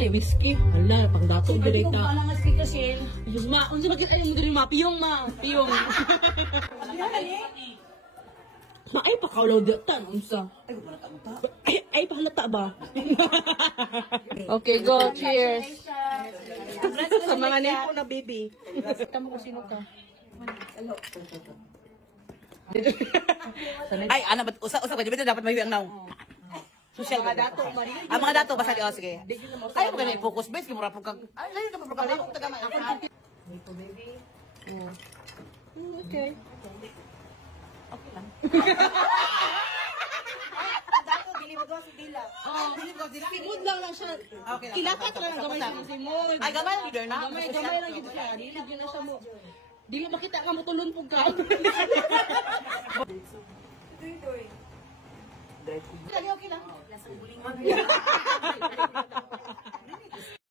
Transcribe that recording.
Ay, whiskey. Hala, pang dato direct Kung na. palang nga speaker siya. Diyos ma, unsa ba ay mo diri ma piyong ma, piyong. Ma ay pakaulaw datan unsa. Ay pahalata ba? Okay, go. Cheers. Sa mga nipo na baby. Tamo ko sino ka? Ay, ana ba't usa ka dito dapat may ang naw. Social Mga dato mari. Ang mga dato basta oh, sige. Ay mo gani focus base mura pug kag. Ay, layo ka pug kag taga may. Dito baby. Okay. Okay lang. Dato, dili mo gawa si Dila. Simod lang lang siya. Okay lang. Kilakat lang gamay sa simod. Ay gamay ang leader na. Gamay lang gid siya. Dili gyud na siya mo. Dili makita nga mo tulon pug ka. Doy. Okay lang.